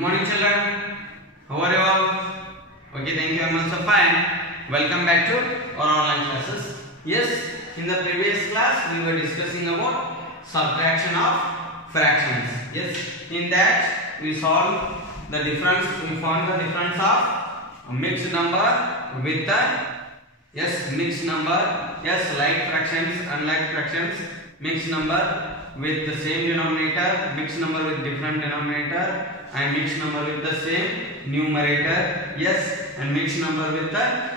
Good morning, children. How are you all? Okay, thank you very much. So fine. Welcome back to our online classes. Yes, in the previous class we were discussing about subtraction of fractions. Yes, in that we solved the difference. We found the difference of a mixed number with the mixed number. Yes, like fractions, unlike fractions, mixed number with the same denominator, mixed number with different denominator, and mixed number with the same numerator. Yes, and mixed number with the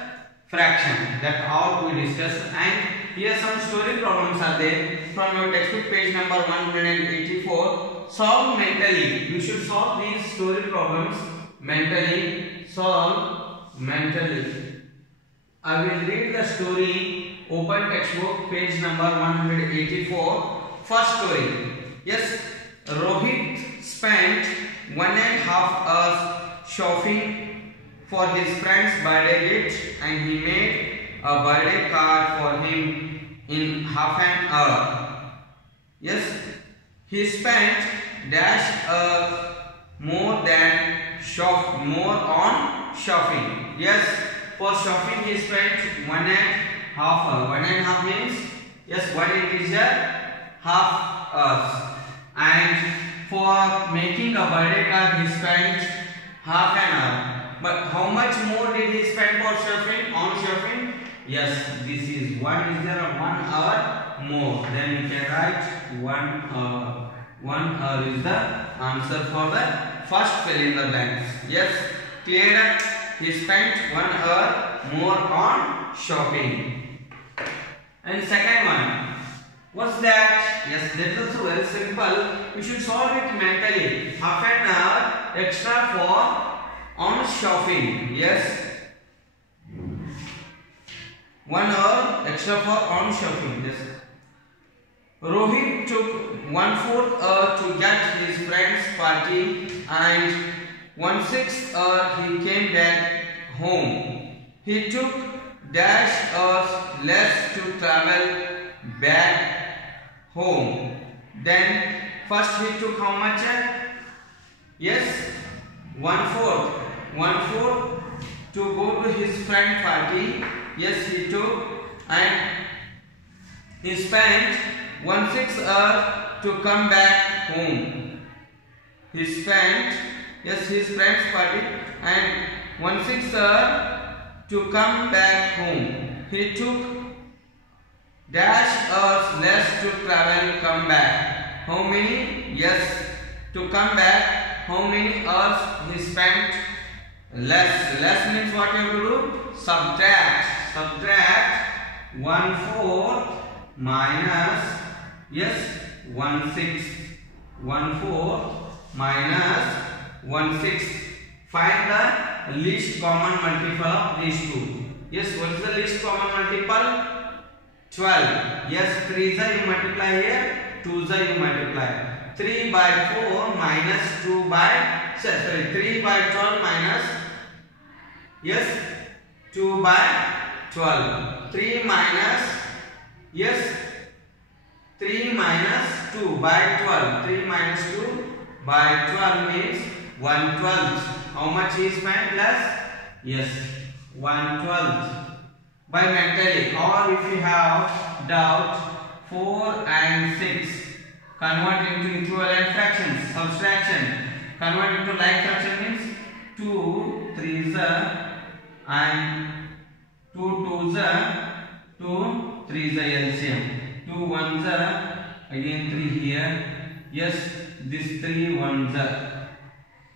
fraction. That all we discussed. And here some story problems are there from your textbook, page number 184. Solve mentally. You should solve these story problems mentally. Solve mentally. I will read the story. Open textbook, page number 184. First story. Yes, Rohit spent 1.5 hours shopping for his friend's birthday gift, and he made a birthday card for him in half an hour. Yes, he spent more on shopping. Yes, for shopping he spent 1.5 hours. 1.5 means yes, 1 integer half hours. And for making a birthday card he spent half an hour. But how much more did he spend for shopping? On shopping? Yes, this is 1 is there a 1 hour more. Then we can write 1 hour. 1 hour is the answer for the first fill in the blanks. Yes, clear? He spent 1 hour more on shopping. And second one. What's that? Yes, that is also very simple. We should solve it mentally. Half an hour extra for on shopping. Yes. 1 hour extra for on shopping. Yes. Rohit took 1/4 hour to get his friend's party, and 1/6 hour he came back home. He took hours less to travel back home. Then first he took how much? Yes, 1/4 to go to his friend party. Yes, he took, and he spent 1/6 hour to come back home. He spent his friend's party and 1/6 hour to come back home. He took hours less to travel come back. How many? Yes, to come back how many hours he spent? Less means what you have to do? Subtract 1/4 minus 1/6. 1/4 minus 1/6. Find the least common multiple of these two. Yes, what is the least common multiple? 12. Yes, 3 you multiply here, 2 you multiply. 3 by 4 minus 3 by 12 minus 2 by 12. 3 minus 2 by 12. 3 minus 2 by 12 means 1/12. How much he spent less? Yes, 1/12. By mentally, or if you have doubt, 4 and 6 convert into equivalent fractions. Subtraction convert into like fraction means 2 3s and 2 2s 2 3s LCM. 2 1s again 3 here. Yes, this 3 1s.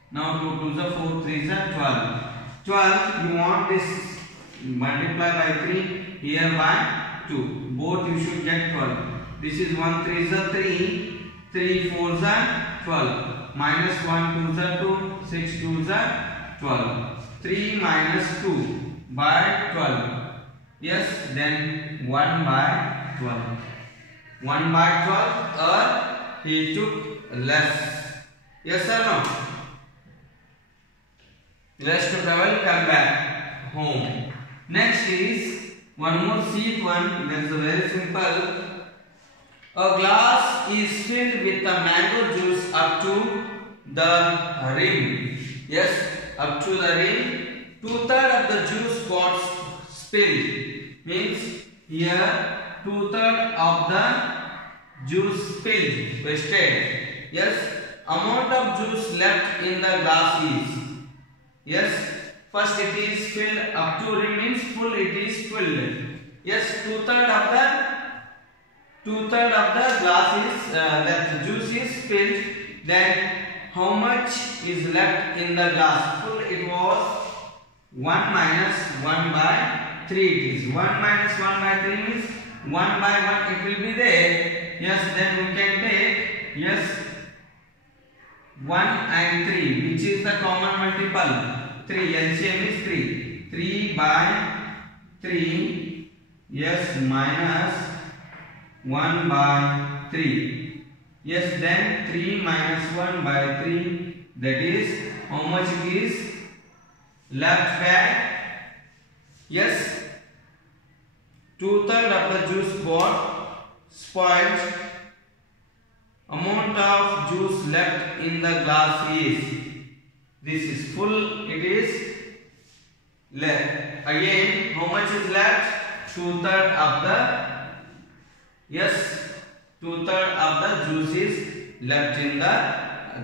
Now 2 2s 4 3s 12. 12 you want this multiply by 3, here by 2. Both you should get 12. This is 1 3s 3, 3 4s 12. Minus 1 2s 2, 6 2s 12. 3 minus 2 by 12. Yes, then 1 by 12. 1 by 12 or he took less. Yes or no? Less to travel, come back home. Next is one more sheet one. That's very simple. A glass is filled with the mango juice up to the rim. Yes, up to the rim. 2/3 of the juice got spilled. Means here 2/3 of the juice spilled, wasted. Yes, amount of juice left in the glass is. Yes, first it is filled up to rim means full, it is filled. Yes, 2/3 of the glass is that juice is spilled. Then how much is left in the glass? Full it was 1 minus 1 by 3. It is 1 minus 1 by 3 means 1 by 1 it will be there. Yes, then we can take, yes, 1 and 3, which is the common multiple. 3, LCM is 3. 3 by 3, yes, minus 1 by 3. Yes, then 3 minus 1 by 3, that is how much it is left back. Yes, 2/3 of the juice got spoiled. Amount of juice left in the glass is, this is full, it is left. Again, how much is left? 2/3 of the, yes, 2/3 of the juice is left in the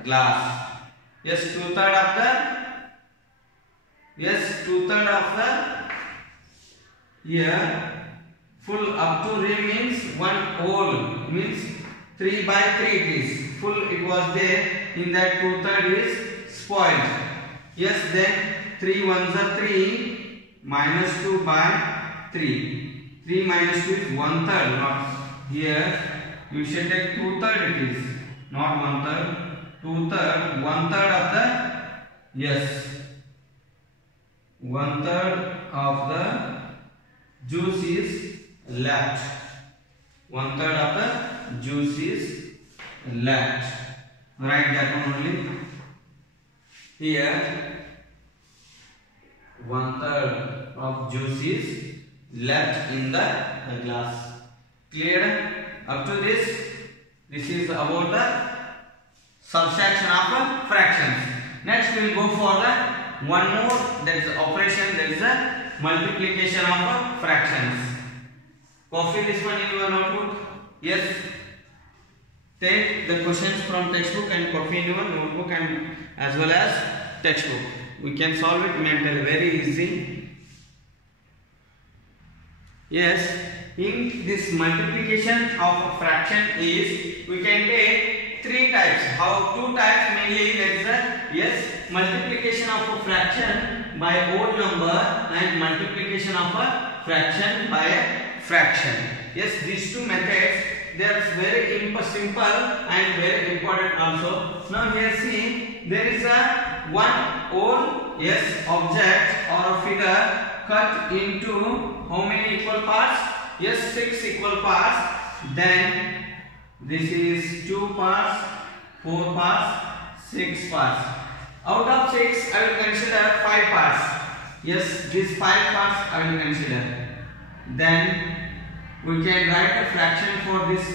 glass. Yes, 2/3 of the, yes, 2/3 of the, here full up to rim means 1 whole, means 3 by 3 it is full, it was there, in that 2/3 is spoiled. Yes, then 3 ones are 3, minus 2 by 3. 3 minus 2 is 1/3, not here. You should take 2/3 it is, not 1/3. 2/3, 1/3 of the, yes, 1/3 of the juice is left. 1/3 of the juice is left. Write that one only. Here 1/3 of juice is left in the glass. Clear? Up to this is about the subtraction of fractions. Next we will go for the one more, that is operation, that is the multiplication of fractions. Copy this one in your notebook. Yes, take the questions from textbook and copy in your notebook and as well as textbook. We can solve it mentally, very easy. Yes, in this multiplication of a fraction is, we can take 3 types. How? 2 types mainly, that is the, yes, multiplication of a fraction by odd number and multiplication of a fraction by a fraction. Yes, these 2 methods, they are very simple and very important also. Now here see, there is a one odd, yes, object or a figure cut into how many equal parts? Yes, 6 equal parts. Then this is 2 parts, 4 parts, 6 parts. Out of 6 I will consider 5 parts. Yes, these 5 parts I will consider. Then we can write a fraction for this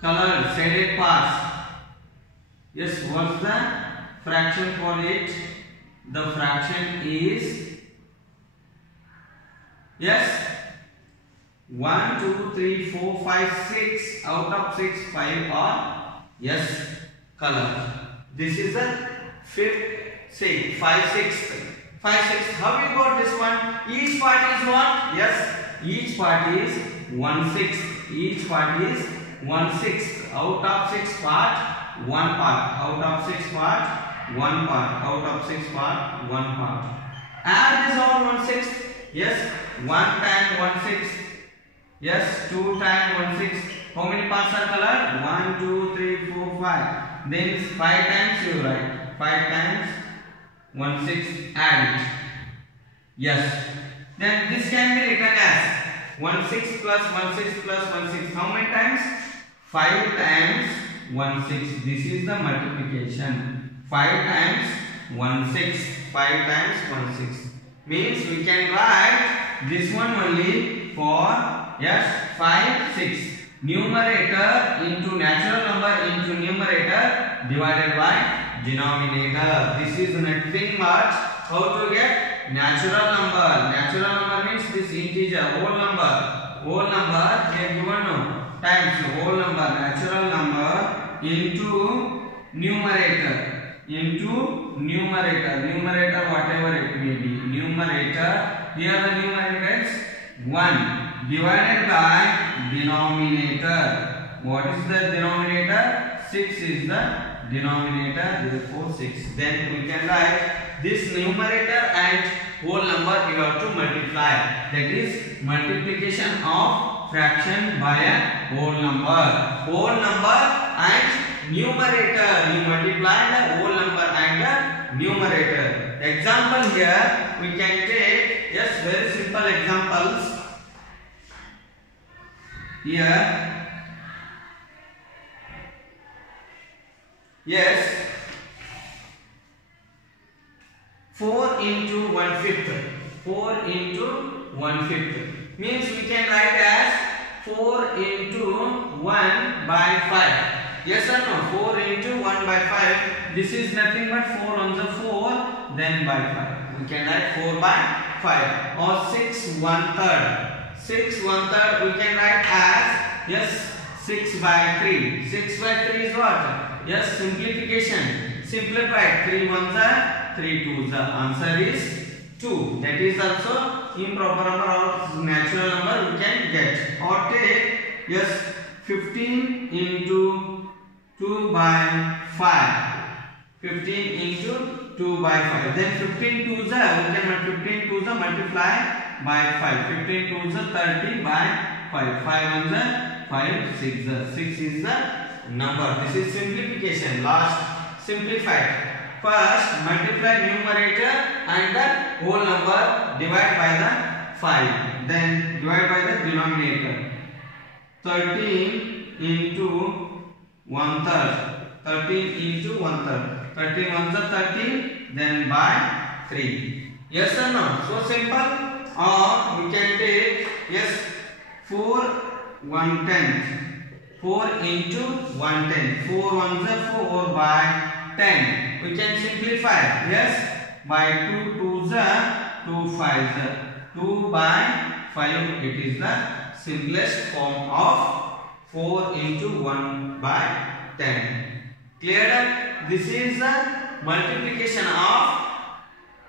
colored shaded parts. Yes, what's the fraction for it? The fraction is, yes, 1, 2, 3, 4, 5, 6. Out of 6, 5 are, yes, color. This is the 5th, 5, 6th. 5, 6. How we got this one? Each part is what? Yes, each part is 1/6. Each part is 1/6. Out of 6 part, 1 part. Out of 6 part, 1 part. Out of 6 part, 1 part. Add this all 1/6. Yes, 1 times 1/6. Yes, 2 times 1/6. How many parts are colored? 1, 2, 3, 4, 5. Then 5 times you write. 5 times 1/6. Add it. Yes. Then this can be written as 1/6 plus 1/6 plus 1/6. How many times? 5 times 1/6. This is the multiplication. 5 times 1/6. 5 times 1/6. Means we can write this one only for, yes, 5, 6. Numerator into natural number into numerator divided by denominator. This is nothing but how to get natural number. Natural number means this integer, whole number they are given times whole number, natural number into numerator, numerator whatever it may be, numerator. Here the numerator is 1 divided by denominator. What is the denominator? 6 is the denominator, therefore 6. Then we can write this numerator and whole number you have to multiply. That is multiplication of fraction by a whole number. Whole number and numerator, you multiply the whole number and the numerator. Example here we can take, yes, very simple examples. Here, yes, 4 into 1/5. 4 into 1/5 means we can write as 4 into 1 by 5. Yes or no? 4 into 1 by 5. This is nothing but 4 on the 4, then by 5. We can write 4 by 5 or 6 1/3. 6 1/3 we can write as, yes, 6 by 3. 6 by 3 is what? Yes, simplification. Simplify. 3 1s are 3 2s. The answer is 2. That is also improper number or natural number we can get. Or take, yes, 15 into 2 by 5. 15 into 2 by 5. Then 15 2s are, we can 15 2s are multiply by 5. 15 2s are 30 by 5. 5 1s are 5, 6 are 6 is the number. This is simplification. Last, simplified. First multiply numerator and the whole number, divide by the 5. Then divide by the denominator. 13 into 1/3. 13 into 1/3. 13 1s are 13. Then by 3. Yes or no? So simple. Or we can take, yes, 4 1/10. 4 into 1/10. 4 1s are 4 by 10. We can simplify. Yes, by 2 2s are 2 5s are 2 by 5. It is the simplest form of 4 into 1 by 10. Clear? This is the multiplication of,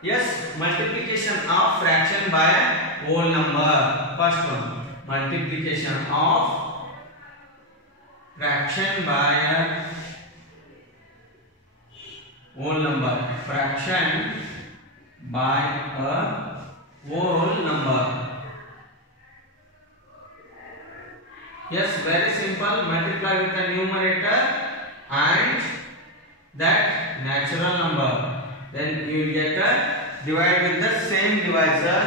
yes, multiplication of fraction by a whole number. First one, multiplication of fraction by a whole number. Fraction by a whole number. Yes, very simple. Multiply with the numerator and that natural number. Then you will get a, divide with the same divisor,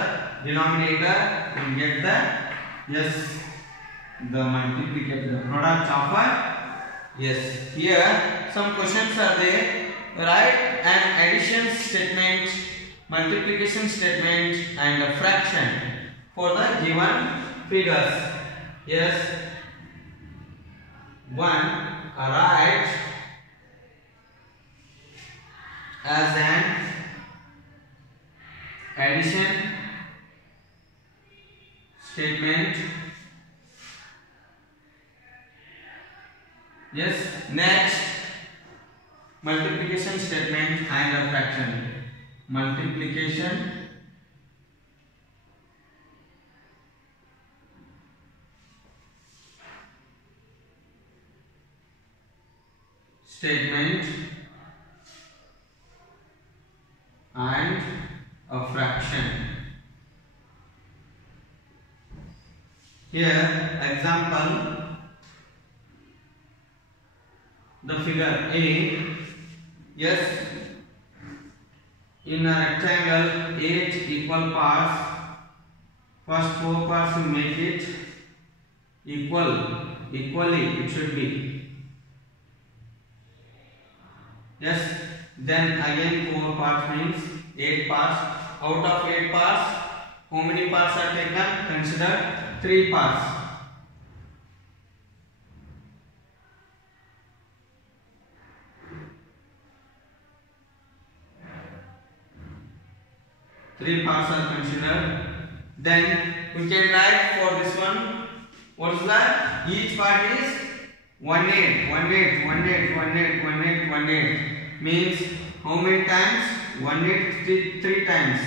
denominator. You will get the, yes, the multiplicator, the product of a, yes. Here some questions are there. Write an addition statement, multiplication statement and a fraction for the given figures. Yes, 1, write as an addition statement. Yes, next multiplication statement and a fraction. Multiplication statement and a fraction. Here example, the figure A. Yes, in a rectangle 8 equal parts. First 4 parts you make it equally it should be. Yes, then again 4 parts means 8 parts. Out of 8 parts, how many parts are taken? Consider 3 parts. 3 parts are considered. Then we can write for this one. What is that? Each part is 1/8. 1/8. 1/8. 1/8. 1/8. 1/8. Means how many times? 1/8 3 times.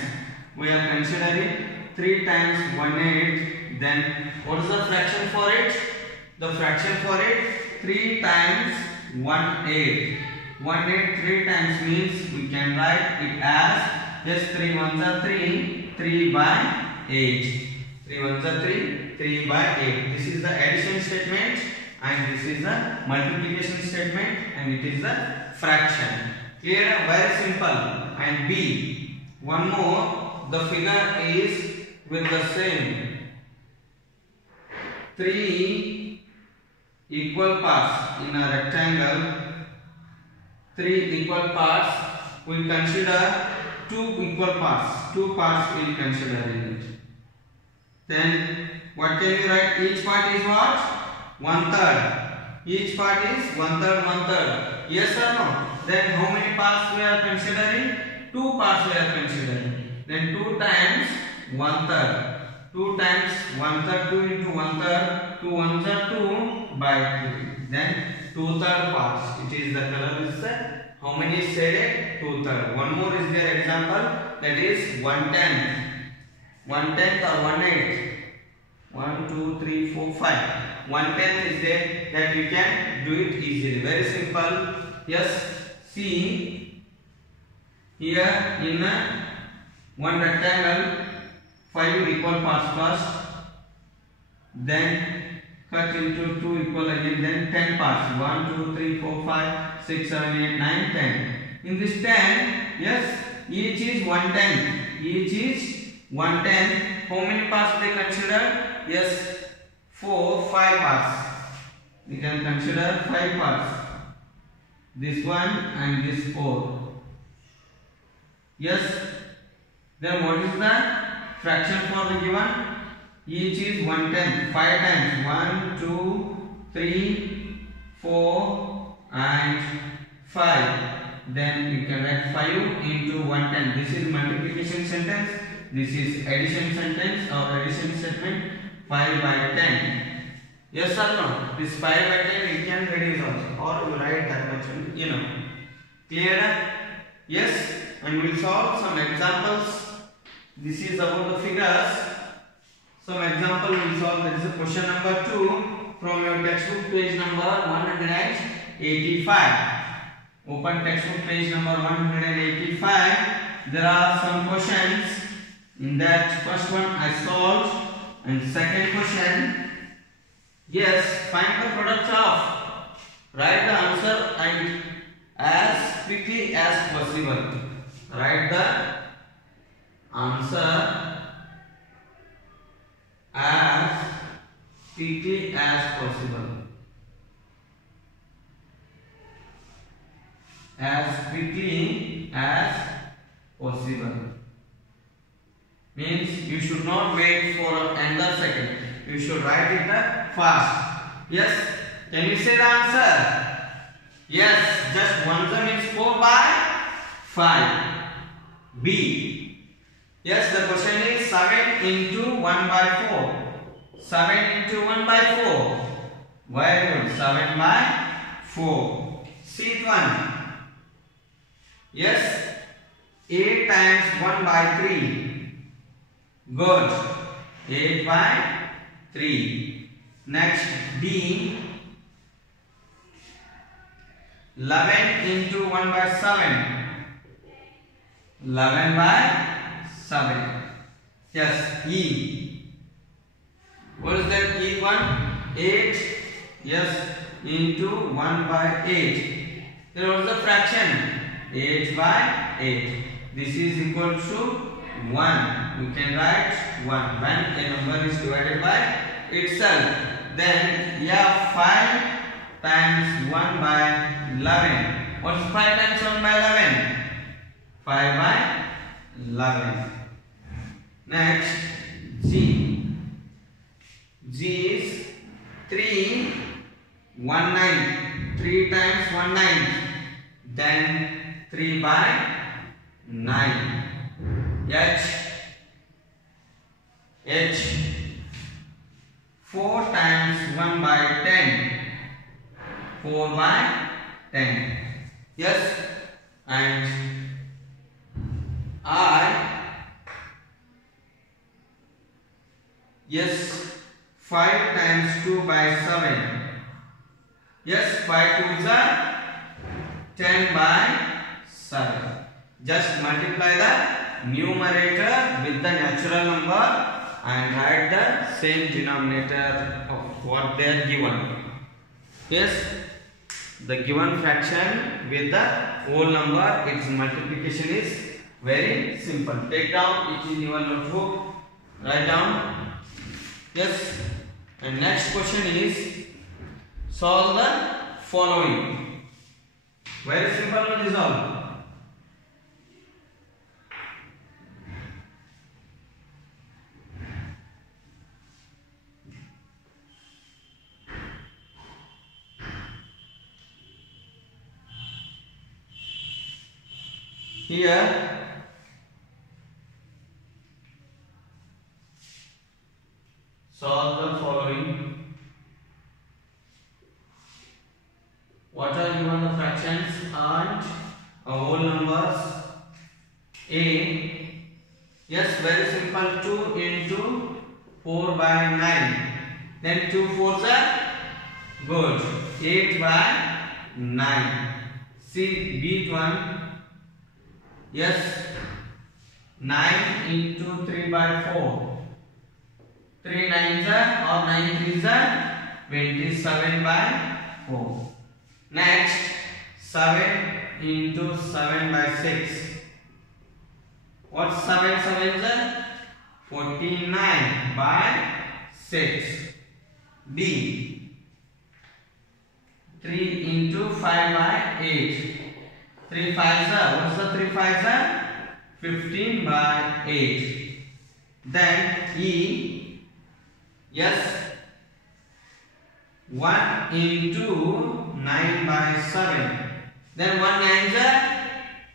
We are considering 3 times 1/8. Then what is the fraction for it? The fraction for it 3 times 1/8. 1/8 3 times means we can write it as just 3 ones are 3. 3 by 8. 3 ones are 3. 3 by 8. This is the addition statement and this is the multiplication statement and it is the fraction. Clear? Very simple. And B. One more. The figure is with the same 3 equal parts in a rectangle. 3 equal parts. We consider 2 equal parts. 2 parts we will consider in it. Then what can you write? Each part is what? 1/3. Each part is 1/3, 1/3. Yes or no? Then how many parts we are considering? 2 parts we are considering. Then 2 times 1/3. 2 times 1/3, 2 into 1/3. 2 ones are 2 by 3. Then 2/3 parts. It is the color is set. How many is shaded? 2/3. One more is there example. That is 1/10. 1/10 or 1/8. 1, 2, 3, 4, 5. 1/10 is there that you can do it easily. Very simple. Yes. See here in one rectangle 5 equal parts first. Then cut into 2 equal again. Then 10 parts. 1, 2, 3, 4, 5, 6, 7, 8, 9, 10. In this 10, yes, each is 1/10. Each is 1/10. How many parts they consider? Yes, 5 parts. We can consider 5 parts. This one and this 4. Yes. Then what is the fraction for the given? Each is 1/10. 5 times. 1, 2, 3, 4 and 5. Then you can write 5 into 1/10. This is multiplication sentence. This is addition sentence or addition statement. 5 by 10. Yes or no? This 5 by 10 you can reduce also or you write that much, you know. Clear? Yes. And we'll solve some examples. This is about the figures. Some example we'll solve. That is a question number 2 from your textbook page number 185. Open textbook page number 185. There are some questions. In that first one I solved, and second question, yes, find the product of. Write the answer and as quickly as possible. Write the answer as quickly as possible. As quickly as possible. Means you should not wait for another second. You should write it fast. Yes. Can you say the answer? Yes. Just 1 means 4 by 5. B. Yes. The question is 7 into 1 by 4. 7 into 1 by 4. Very good. 7 by 4. See it one. Yes. 8 times 1 by 3. Good. 8 by 3. Next D. 11 into 1 by 7. 11 by 7. Yes. E. What is that E one? 8. Yes. Into 1 by 8. Then what is the fraction? 8 by 8. This is equal to 1. We can write 1 when a number is divided by itself. Then yeah, 5 times 1 by 11. What's 5 times 1 by 11? 5 by 11. Next G. G is 3 19. 3 times 19. Then 3 by 9. H. 5 times 2 by 7. Yes, 5 2s are 10 by 7. Just multiply the numerator with the natural number and write the same denominator of what they are given. Yes, the given fraction with the whole number, its multiplication is very simple. Take down it in your notebook. Write down. Yes, and next question is solve the following. Very simple to resolve. Here solve the following. What are given the fractions and whole numbers? A. Yes, very simple. 2 into 4 by 9. Then 2 4s are good. 8 by 9. See, beat 1. Yes, 9 into 3 by 4. 3 9s are or 9 3s are 27 by 4. Next, 7 into 7 by 6. What's 7 7s are? 49 by 6. D. 3 into 5 by 8. 3 5s are, what's the 3 5s are? 15 by 8. Then E. Yes, 1 into 9 by 7. Then 1 9s are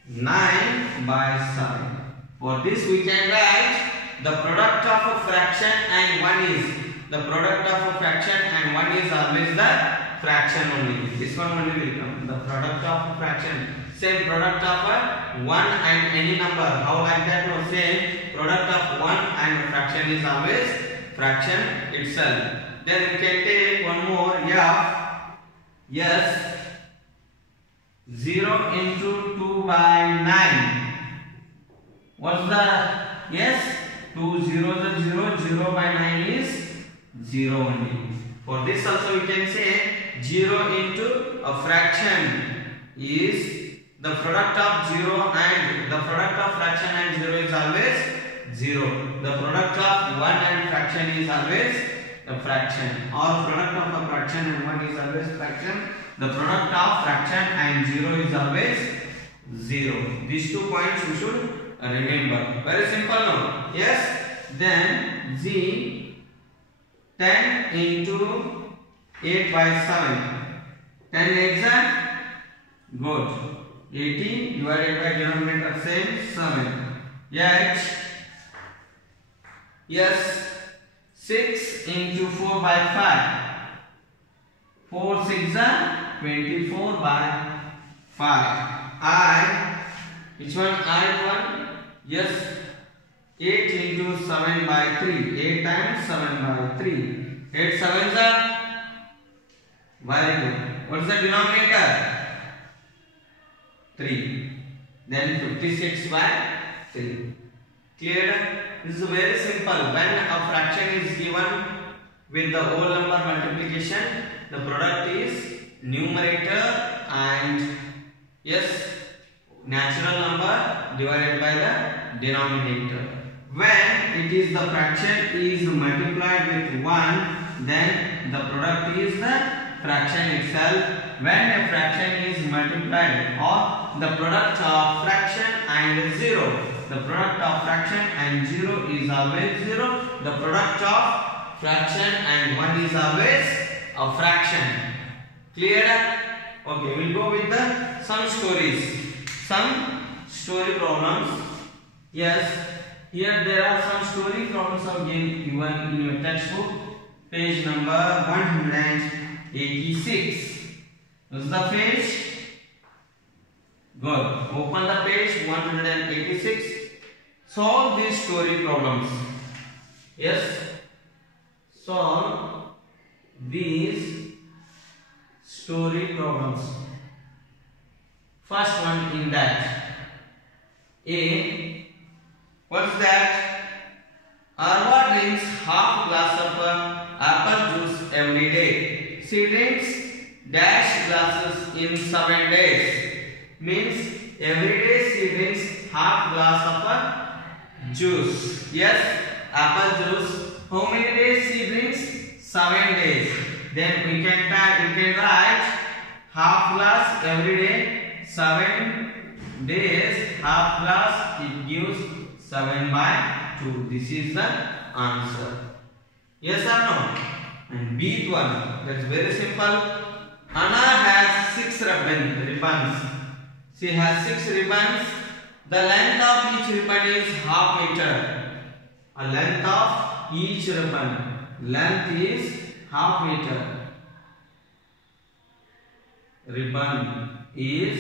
9 by 7. For this we can write the product of a fraction and 1 is the product of a fraction and 1 is always the fraction only. This one only will come. The product of a fraction. Same product of a 1 and any number. How like that? No, same product of 1 and a fraction is always fraction itself. Then we can take one more. F. Yes. 0 into 2 by 9. What's the? Yes. 2 0 is 0. 0 by 9 is 0 only. For this also we can say 0 into a fraction is the product of 0 and the product of fraction and 0 is always 0. The product of 1 and fraction is always a fraction, or product of a fraction and 1 is always fraction. The product of fraction and 0 is always 0. These 2 points you should remember. Very simple now. Yes. Then Z. 10 into 8 by 7. 10 8s are good. 18 divided by denominator same 7. H. Yes. 6 into 4 by 5. 4 6 are 24 by 5. I. Which one? I 1. Yes. 8 into 7 by 3. 8 times 7 by 3. 8 7s are very good. What is the denominator? 3. Then 56 by 3. Clear? This is very simple. When a fraction is given with the whole number multiplication, the product is numerator and yes, natural number divided by the denominator. When it is the fraction is multiplied with 1, then the product is the fraction itself. When a fraction is multiplied or the product of fraction and 0, the product of fraction and 0 is always 0. The product of fraction and 1 is always a fraction. Clear? Okay, we'll go with the some stories. Some story problems. Yes, here there are some story problems are given in your textbook. Page number 186. This is the page. Good. Open the page 186. Solve these story problems. Yes. solve these story problems. First one in that. A. What's that? Arwa drinks half glass of apple juice every day. She drinks dash glasses in 7 days. Means every day she drinks half glass of juice. Yes, apple juice. How many days she drinks? 7 days. Then we can write half glass every day. 7 days half glass, it gives 7/2. This is the answer. Yes or no? And B one, that's very simple. Anna has 6 ribbons. She has 6 ribbons. The length of each ribbon is half meter. A length of each ribbon. Length is half meter. Ribbon is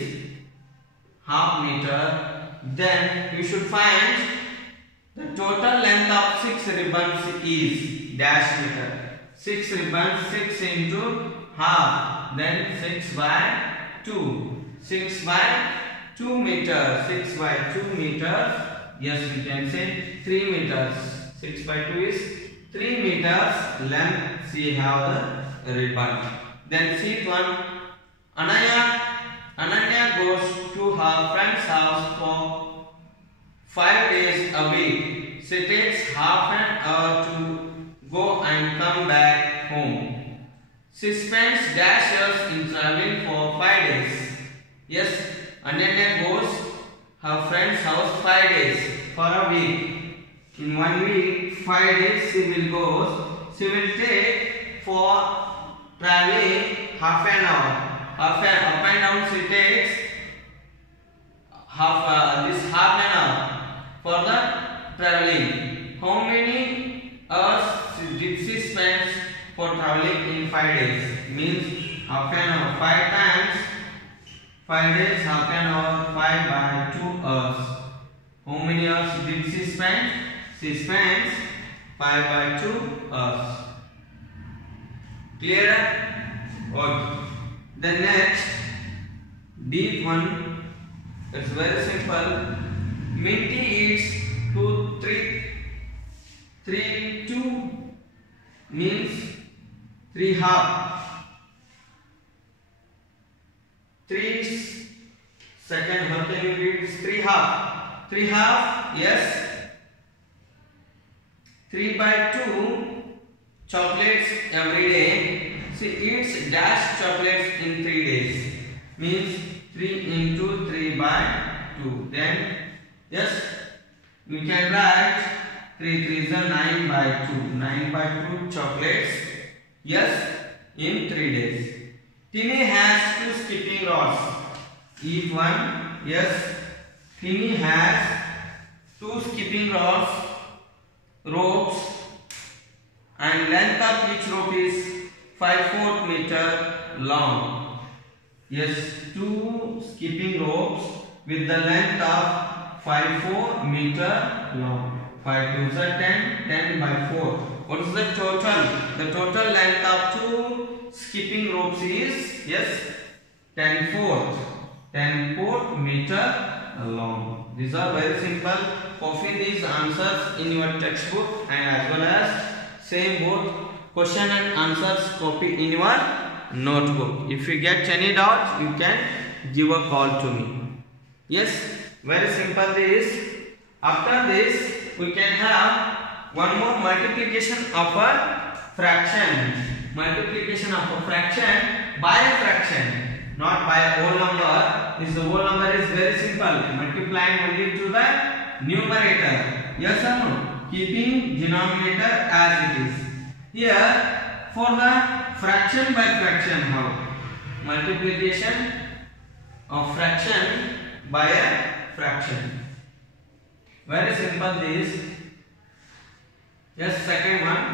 half meter. Then you should find the total length of 6 ribbons is dash meter. 6 ribbons, 6 into half, then 6/2. 6/2 meters. 6/2 meters. Yes, we can say 3 meters. 6/2 is 3 meters length. She have the ribbon. Then see one. Ananya goes to her friend's house for 5 days a week. She takes half an hour to go and come back home. She spends dash years in traveling for 5 days. Yes, Ananya goes her friend's house 5 days for a week. In 1 week, 5 days she will take for traveling half an hour. Up and down she takes half an hour for the traveling. How many hours did she spend for traveling in 5 days? Means half an hour. 5 times 5 days, half an hour, 5/2 hours. How many hours did she spend? She spends 5/2 hours. Clear? Okay. The next deep one, it's very simple. Minty eats 2 means 3 half. 3 second, how can you read 3 half? 3 half, yes. 3/2 chocolates every day. She eats dash chocolates in 3 days. Means 3 into 3/2. Then, yes, we can write 3 3s are 9/2. 9/2 chocolates. Yes, in 3 days. Timmy has 2 skipping rods. Each one, yes. Timmy has 2 skipping ropes, and length of each rope is 5/4 meter long. Yes, 2 skipping ropes with the length of 5/4 meter long. 5 2s are 10, 10/4. What is the total? The total length of 2 skipping ropes is, yes, 10/4 meter long. These are very simple. Copy these answers in your textbook, and as well as same both question and answers copy in your notebook. If you get any doubt, you can give a call to me. Yes, very simple this. After this, we can have one more multiplication of a fraction. Multiplication of a fraction by a fraction, not by a whole number. This whole number is very simple. Multiplying only to the numerator. Yes or no? Keeping denominator as it is. Here, for the fraction by fraction, how? Multiplication of fraction by a fraction. Very simple this. Yes, second one.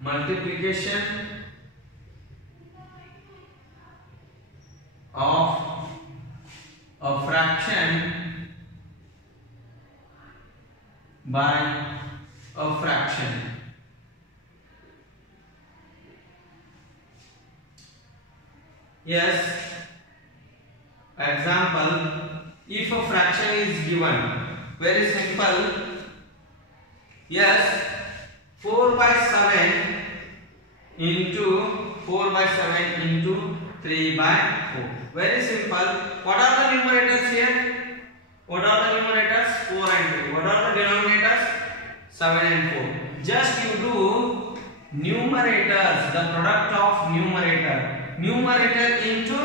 Multiplication of a fraction by a fraction. Yes, example, if a fraction is given, very simple. Yes, 4 by 7 into 4 by 7 into 3 by 4. Very simple. What are the numerators here? What are the numerators? 4 and 2. What are the denominators? 7 and 4. Just you do numerators, the product of numerator. Numerator into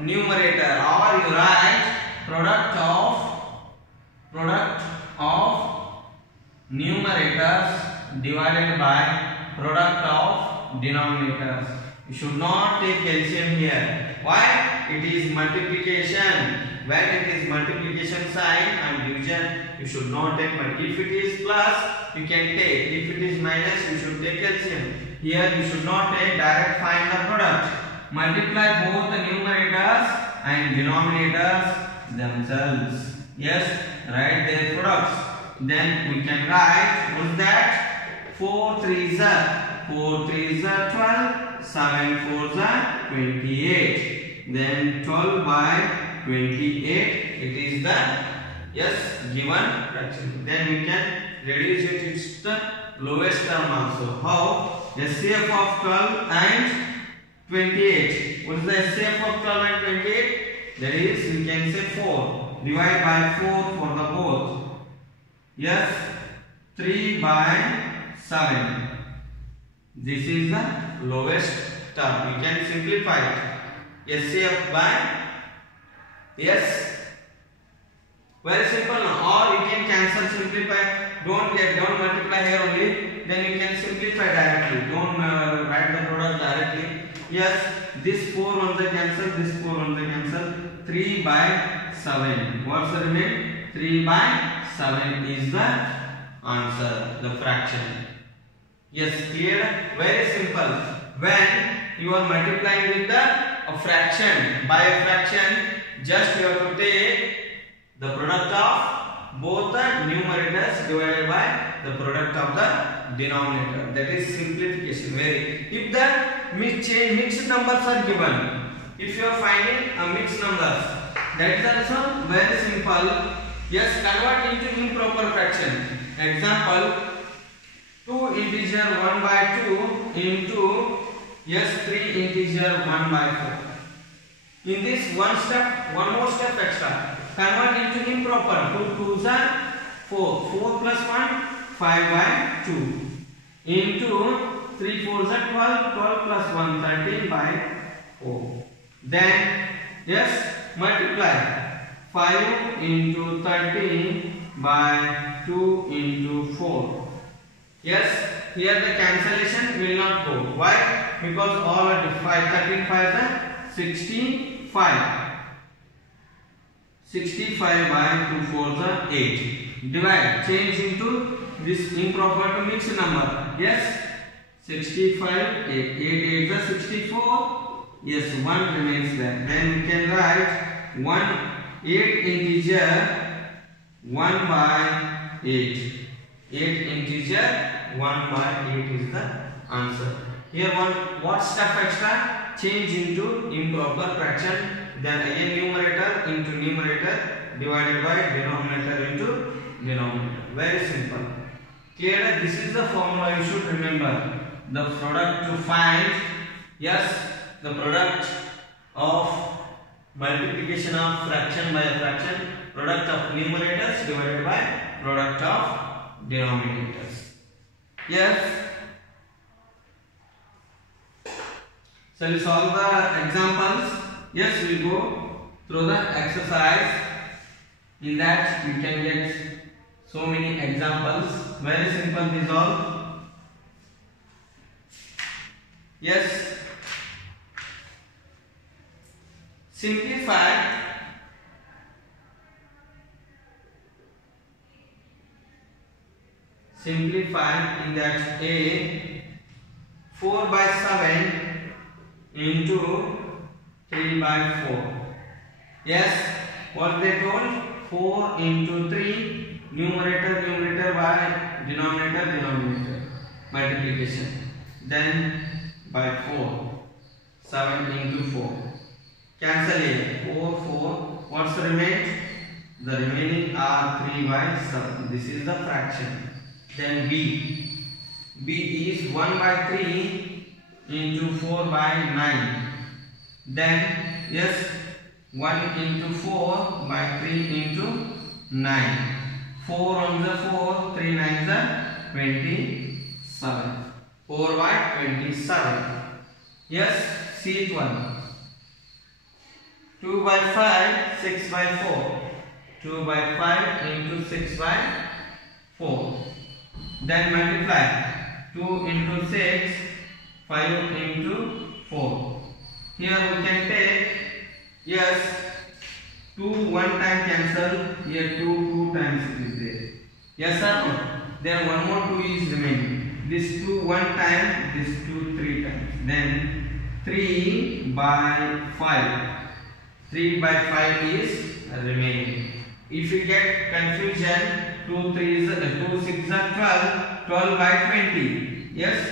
numerator, or you write product of numerators divided by product of denominators. You should not take LCM here. Why? It is multiplication. When it is multiplication sign and division, you should not take multiplication. If it is plus, you can take. If it is minus, you should take LCM. Here you should not take, direct find the product. Multiply both the numerators and denominators themselves. Yes, write their products. Then we can write, what's that? 4 3s are 12, 7 4s are 28. Then 12 by 28, it is the given fraction. Then we can reduce it, it's the lowest term also. How? SCF of 12 and 28. What is the SCF of 12 and 28? That is, we can say 4. Divide by 4 for the both. Yes, 3 by 7. This is the lowest term. We can simplify it. SCF by very simple now. Or you can cancel, simplify. Don't multiply here only. Then you can simplify directly. Don't write the product directly. Yes, this 4 on the cancel, this 4 on the cancel. 3 by 7. What's the remain? 3 by 7 is the answer, the fraction. Yes, clear? Very simple. When you are multiplying with a fraction, by a fraction, just you have to take the product of both the numerators divided by the product of the denominator. That is simplification. If the mixed numbers are given, if you are finding a mixed numbers, that is also very simple. Yes, convert into improper fraction. Example, 2 integer 1 by 2 into 3 integer 1 by 4. In this one more step extra. Convert into improper. 2 2s are 4. 4 plus 1, 5 by 2. Into 3 4s are 12. 12 plus 1, 13 by 4. Then, multiply. 5 into 13 by 2 into 4. Yes, here the cancellation will not go. Why? Because all are 5. 13 5 is 65. 65 by 2 4s are 8. Divide. Change into this improper to mixed number. Yes, 65 8. 8 8 is 64. Yes, 1 remains there. Then we can write 8 integer 1 by 8. 8 integer 1 by 8 is the answer. Here what step extra? Change into improper fraction. Then again numerator into numerator divided by denominator into denominator. Very simple. Clear? This is the formula you should remember. The product to find, the product of multiplication of fraction by a fraction, product of numerators divided by product of denominators. Yes. Shall we solve the examples? Yes, we will go through the exercise. In that you can get so many examples. Very simple these all. Yes. Simplify in that A 4 by 7 into 3 by 4. Yes, what they told? 4 into 3, numerator by denominator multiplication. Then by 4, 7 into 4. cancel A. 4, 4. What's the remain? The remaining are 3 by 7. This is the fraction. Then B. B is 1 by 3 into 4 by 9. Then yes, 1 into 4 by 3 into 9. 4 on the 4, 3 9 the 27. 4 by 27. Yes, see it one. 2 by 5, 6 by 4. 2 by 5 into 6 by 4. Then multiply. 2 into 6, 5 into 4. Here we can take, yes, 2 one time cancel. Here 2 times it is there. Yes or no? Then one more 2 is remaining. This 2 one time, this 2 3 times. Then 3 by 5. 3 by 5 is remaining. If you get confusion, 2 6 are 12. 12 by 20. Yes,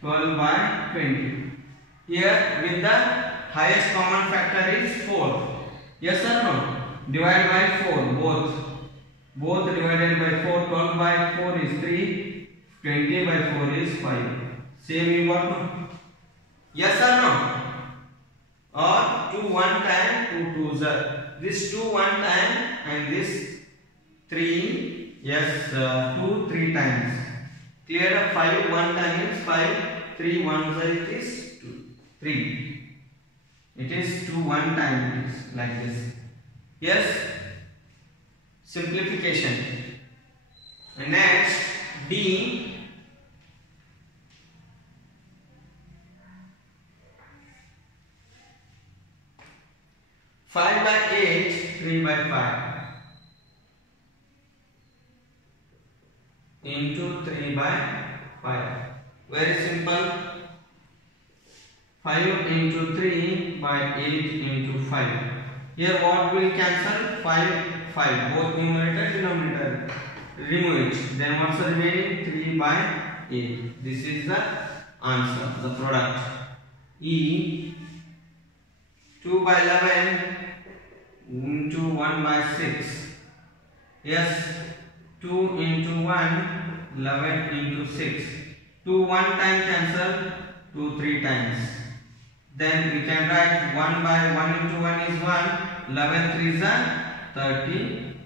12 by 20. Here with the highest common factor is 4. Yes or no? Divide by 4 both. Both divided by 4. 12 by 4 is 3. 20 by 4 is 5. Same you got no? Yes or no? Or 2 one time, 2 2s are. This 2 one time and this 3. Yes, 2 3 times. Clear? 5 one time is 5. 3 1s it is 2. 3. It is 2 one time. It is like this. Yes. Simplification. And next D. 5 by 8, 3 by 5 into 3 by 5. Very simple. 5 into 3 by 8 into 5. Here what will cancel? 5, 5. Both numerator, denominator. Remove it. Then what's the remaining? 3 by 8. This is the answer, the product. E. 2 by 11 into 1 by 6. Yes, 2 into 1, 11 into 6. 2 one time cancel, 2 3 times. Then we can write 1 by 1 into 1 is 1, 11 3s are 33.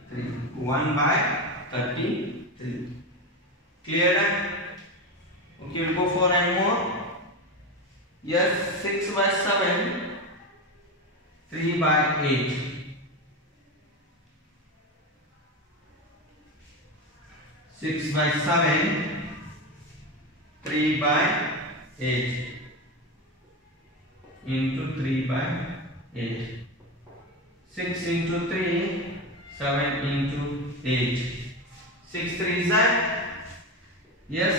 1 by 33. Clear? Okay, we'll go for one more. Yes, 6 by 7, 3 by 8. 6 by 7, 3 by 8 into 3 by 8. 6 into 3, 7 into 8. 6 3s are, yes,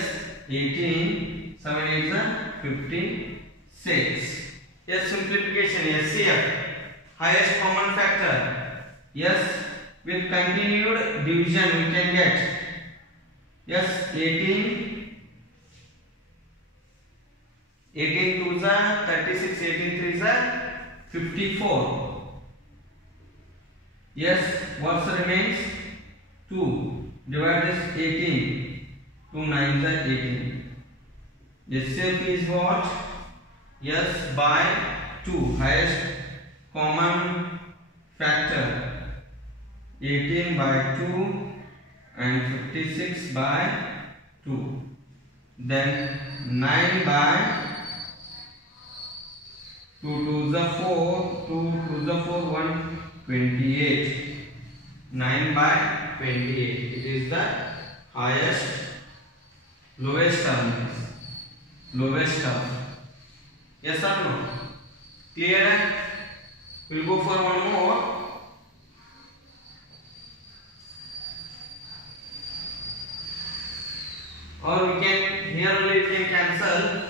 18. 7 8s are 56. Yes, simplification. Yes, here highest common factor. Yes, with continued division we can get. Yes, 18. 18 2s are 36. 18 3s are 54. Yes, what remains? 2. Divide this 18. 2 9s are 18. HCF is what? Yes, by 2. Highest common factor. 18 by 2 and 56 by 2. Then 9 by 2 2s are 4. 2 2s are 4. 1 28. 9 by 28. It is the highest, lowest term. Lowest term. Yes or no? Clear? We'll go for one more. Or we can, here only we can cancel.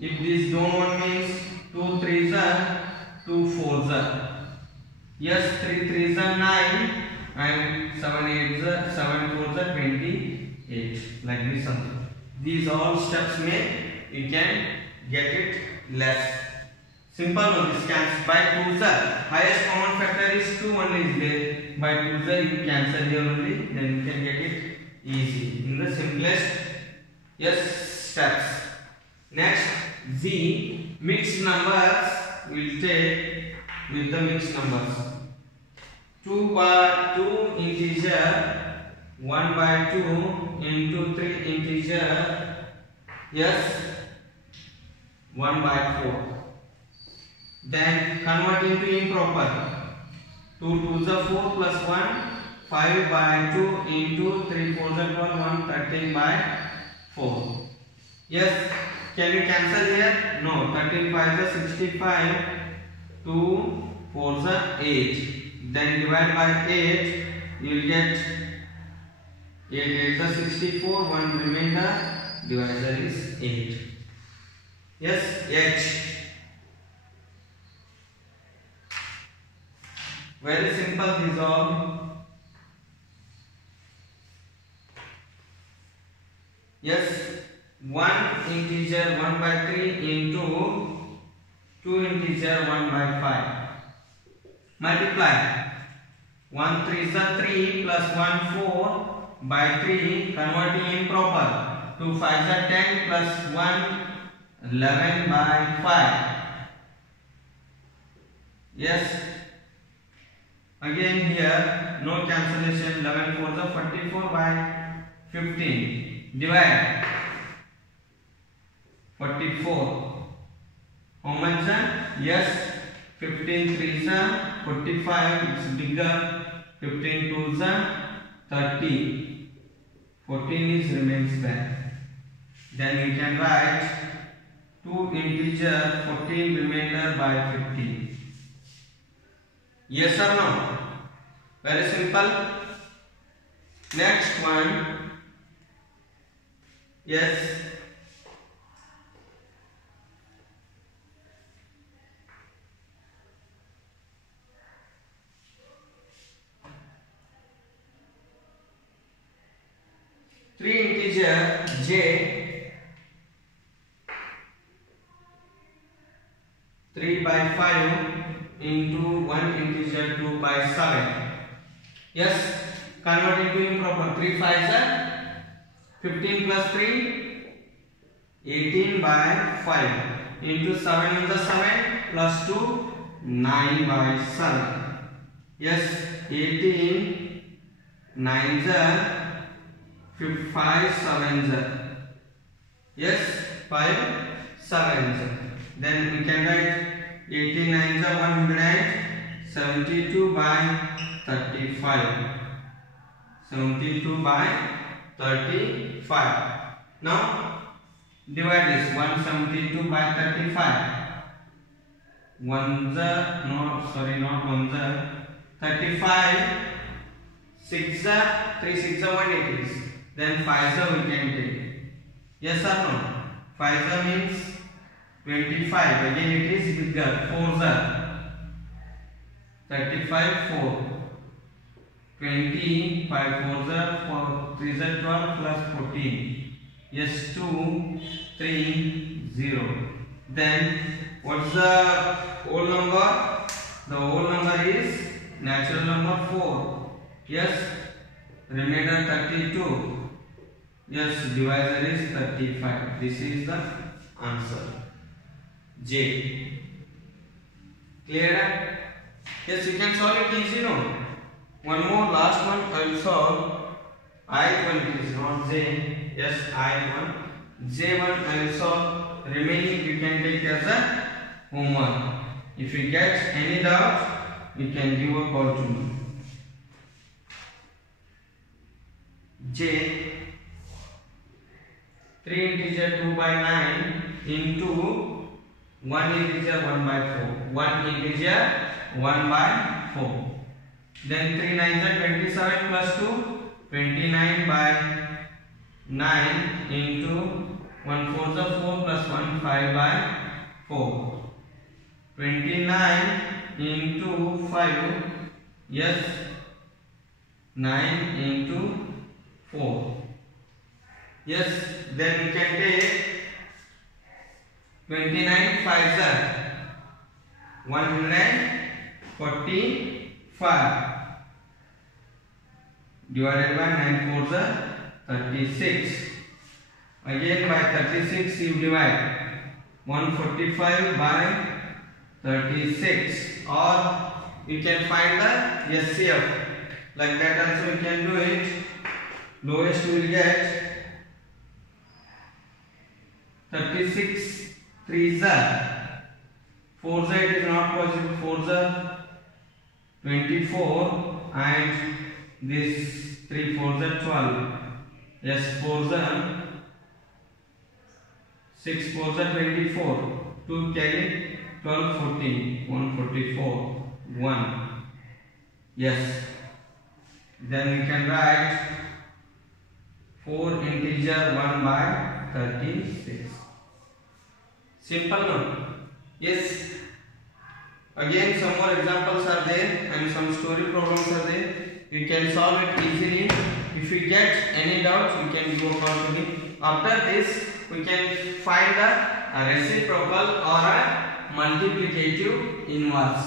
If this don't one means 2 3s are 2 4s are. Yes, 3 3s are 9 and 7 8s are 7 4s are 28. Like this something. These all steps may you can get it less. Simple one, this cancels by 2 the highest common factor is 2 only is there. By 2 the you cancel here only, then you can get it easy in the simplest steps. Next, Z mixed numbers will take with the mixed numbers. 2 by 2 integer 1 by 2 into 3 integer 1 by 4. Then convert into improper. 2 to the 4 plus 1, 5 by 2 into 3 4 the 12, 1 13 by 4. Yes, can you cancel here? No, 13 5 the 65, 2 4 the 8. Then divide by 8, you will get 8 8 the 64, 1 remainder, divisor is 8. Yes, H. Very simple these all. Yes, 1 integer 1 by 3 into 2 integer 1 by 5. Multiply. 1 3 is a 3 plus 1 4 by 3, converting improper. 2 5 is a 10 plus 1 11 by 5. Yes. Again here no cancellation. 11 4 the 44 by 15. Divide 44. How much? Yes, 15 3 is 45. It's bigger. 15 2 is 30. 14 is remains there. Then you can write 2 integer 14 remainder by 15. Yes or no? Very simple. Next one. Yes. Three integer j 3 by 5 into 1 integer 2 by 7. Yes, convert into improper. 3 5 is 15 plus 3, 18 by 5 into 7 in the 7 plus 2, 9 by 7. Yes, 18 9 is 5 7 is. Yes, 5 7 is. Then we can write 89 is 172 by 35. 72 by 35. Now divide this. 172 by 35. 35. 6 3 6 180. Then 5 we can take. Yes or no? 5 means 25. Again it is bigger. 4 35 4. 20 5 4 3 12 plus 14. Yes, 2 3 0. Then what's the whole number? The whole number is natural number 4. Yes, remainder 32. Yes, divisor is 35. This is the answer. J. Clear? Yes, you can solve it easy, no? One more, last one I will solve. I1 is not J. Yes, I1. J1 I will solve. Remaining you can take as a homework. If you get any doubt, you can give a call to me. J. 3 integer 2 by 9 into 1 integer 1 by 4. 1 integer 1 by 4. Then 3 9s are 27 plus 2. 29 by 9 into 1 4 is 4 plus 1 5 by 4. 29 into 5. Yes. 9 into 4. Yes, then we can take 29 5s are 145 divided by 9 4s are 36. Again by 36 you divide 145 by 36, or you can find the SCF. Like that also you can do it. Lowest you will get 36 3s are 4s it is not possible. 4s are 24 and this 3 4s are 12. Yes, 4s are 6 4s are 24. 2 carry 12 14 144 1. Yes. Then we can write 4 integer 1 by 36. Simple, no? Yes. Again some more examples are there and some story problems are there. You can solve it easily. If you get any doubt, you can go call to me. After this, we can find a reciprocal or a multiplicative inverse.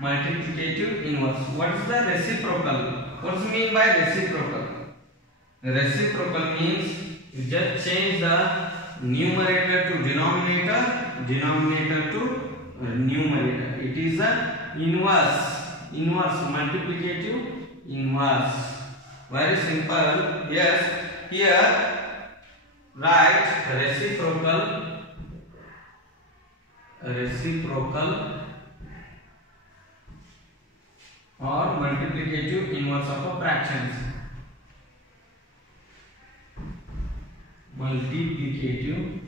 Multiplicative inverse. What is the reciprocal? What is mean by reciprocal? Reciprocal means you just change the numerator to denominator, denominator to numerator. It is a inverse, multiplicative inverse. Very simple. Yes, here write reciprocal or multiplicative inverse of a fractions. Multiplicative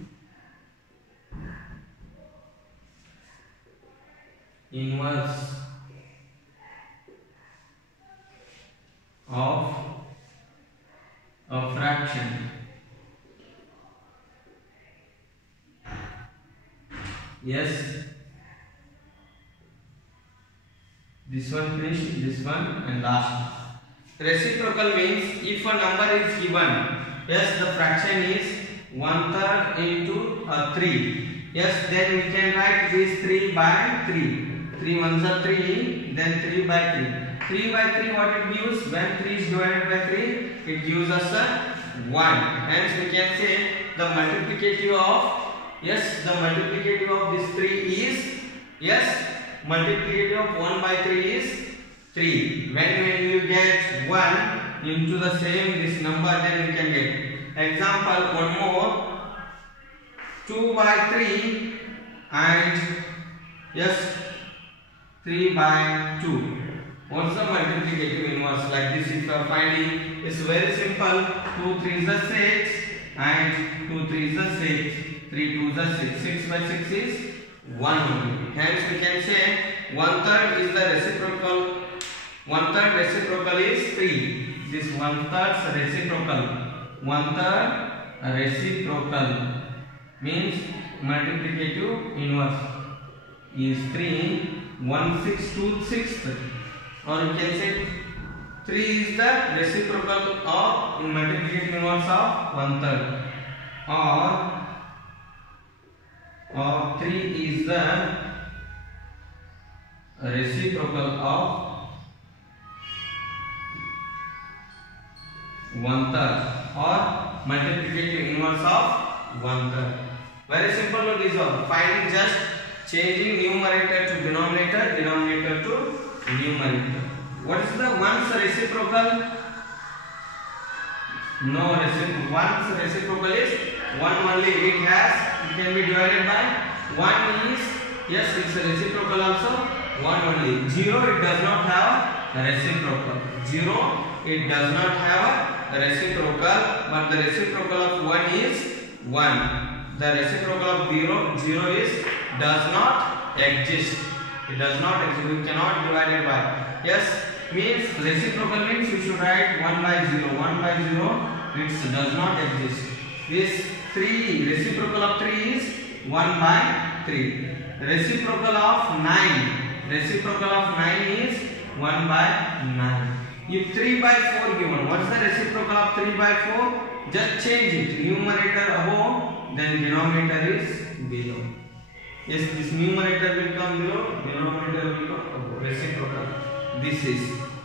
inverse of a fraction. Yes, this one finished, this one and last. Reciprocal means if a number is given, yes, the fraction is 1/3 into 3. Yes, then we can write this 3 by 3. 3 ones are 3, then 3 by 3. 3 by 3 what it gives? When 3 is divided by 3, it gives us a 1. Hence we can say the multiplicative of, yes, the multiplicative of this 3 is, yes, multiplicative of 1 by 3 is 3. When you get 1 into the same this number, then we can get. Example, one more, 2 by 3 and yes, 3 by 2. What's the multiplicative inverse? Like this, if you are finding, it's very simple. 2 3s are 6 and 2 3s are 6. 3 2s are 6. 6 by 6 is 1 only. Hence we can say 1/3 is the reciprocal. 1/3 reciprocal is 3. This 1/3 reciprocal. 1/3 reciprocal means multiplicative inverse is 3. 1/6 2/6. Or you can say 3 is the reciprocal of multiplicative inverse of 1/3. Or 3 is the reciprocal of 1/3 or multiplicative inverse of 1/3. Very simple to this one. Finding just changing numerator to denominator, denominator to numerator. What is the one's reciprocal? No reciprocal. One's reciprocal is 1 only. It can be divided by 1 is, yes, it's a reciprocal also 1 only. 0 it does not have a reciprocal. 0 it does not have a reciprocal, but the reciprocal of 1 is 1. The reciprocal of 0 is does not exist. It does not exist. We cannot divide it by. Yes, means reciprocal means we should write 1 by 0. 1 by 0 it does not exist. This 3 reciprocal of 3 is 1 by 3. Reciprocal of 9. Reciprocal of 9 is 1 by 9. If 3 by 4 given, what is the reciprocal of 3 by 4? Just change it. Numerator above, then denominator is below. Yes, this numerator will come 0, denominator will come reciprocal. This is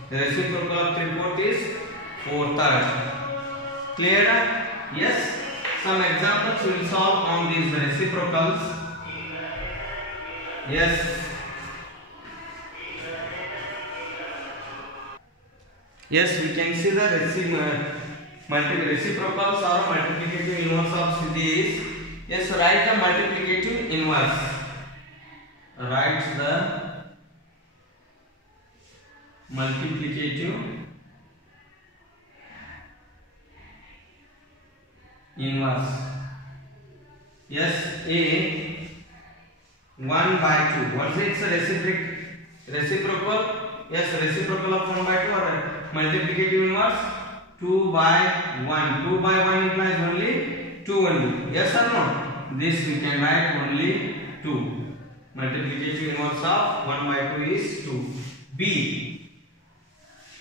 the reciprocal of 3/4 is 4/3. Clear? Yes. Some examples we will solve on these reciprocals. Yes. Yes, we can see the reciprocals or multiplicative inverse of these. Yes, write the multiplicative inverse. Write the multiplicative inverse. Yes, A 1/2. What is its reciprocal? Yes, reciprocal of 1/2 or multiplicative inverse 2/1. 2/1 implies only 2 only. Yes or no? This we can write only 2. Multiplicative inverse of 1/2 is 2. B.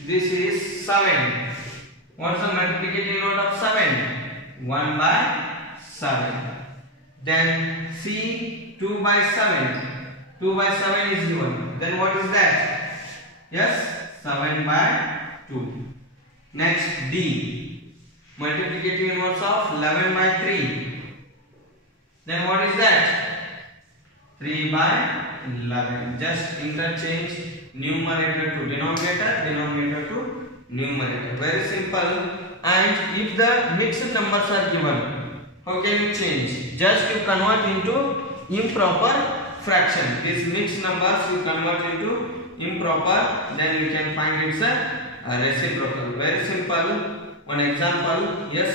This is 7. What is the multiplicative inverse of 7? 1/7. Then C 2/7. 2/7 is given. Then what is that? Yes, 7/2. Next D. Multiplicative inverse of 11/3. Then what is that? 3/11. Just interchange numerator to denominator, denominator to numerator. Very simple. And if the mixed numbers are given, how can you change? Just you convert into improper fraction. These mixed numbers you convert into improper, then you can find it's a reciprocal. Very simple. One example. Yes.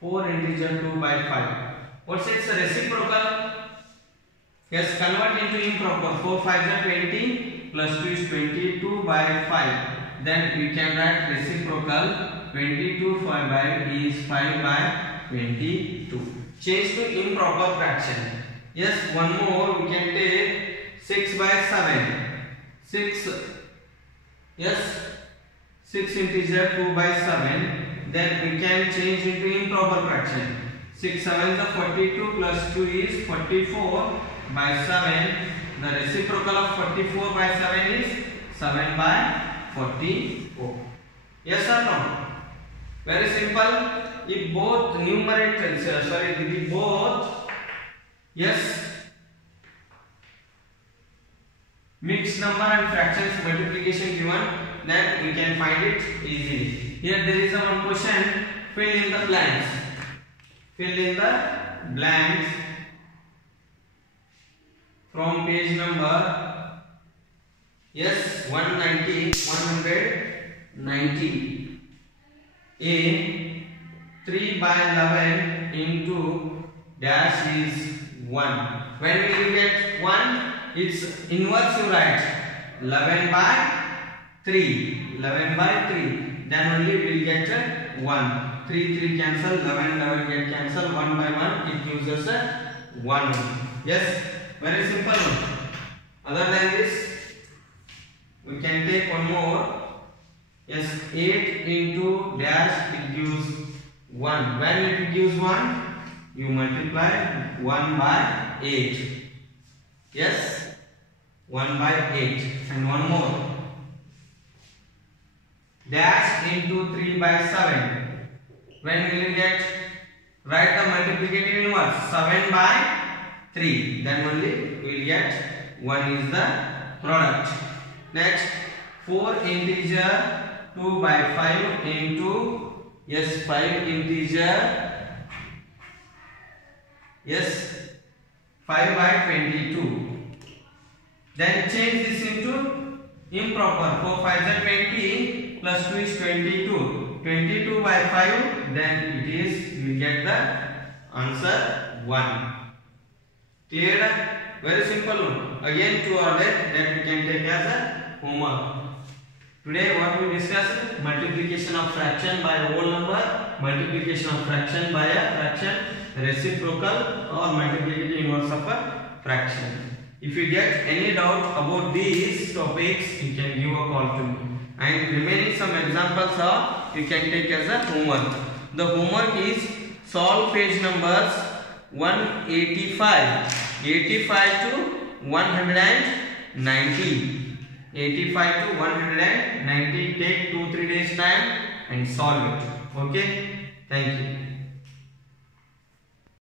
Four integer 2/5. What's its reciprocal? Yes, convert into improper. 4 5s are 20 plus 2 is 22/5. Then we can write reciprocal 22/5 is 5/22. Change to improper fraction. Yes, one more we can take 6/7. 6. Yes, 6 integer 2/7. Then we can change into improper fraction. 6 7s are 42 plus 2 is 44/7. The reciprocal of 44/7 is 7/44. Yes or no? Very simple. If both numerators, if both, yes, mixed number and fractions multiplication given, then we can find it easily. Here there is one question. Fill in the blanks. Fill in the blanks from page number, yes, 190. A 3/11 into dash is 1. When we will get 1, its inverse you write 11/3. 11/3. Then only we will get 1. 3 cancel, 11 get cancel, 1/1 it gives us a 1. Yes, very simple. Other than this, we can take one more. Yes, 8 into dash it gives 1. When it gives 1, you multiply 1/8. Yes, 1/8. And one more. Dash into 3/7. When will you get? Write the multiplicative inverse 7/3. Then only we will get 1 is the product. Next, 4 integer 2/5 into, yes, 5 integer, yes, 5/22. Then change this into improper. 4 5s are 20 plus 2 is 22. 22/5. Then it is, we get the answer 1. Clear? Very simple. Again, 2 are there that we can take as a homework. Today what we discussed: multiplication of fraction by a whole number, multiplication of fraction by a fraction, reciprocal or multiplicative inverse of a fraction. If you get any doubt about these topics, you can give a call to me. And remaining some examples are you can take as a homework. The homework is solve page numbers 185, 85 to 190, 85 to 190. Take 2-3 days time and solve it. Okay. Thank you.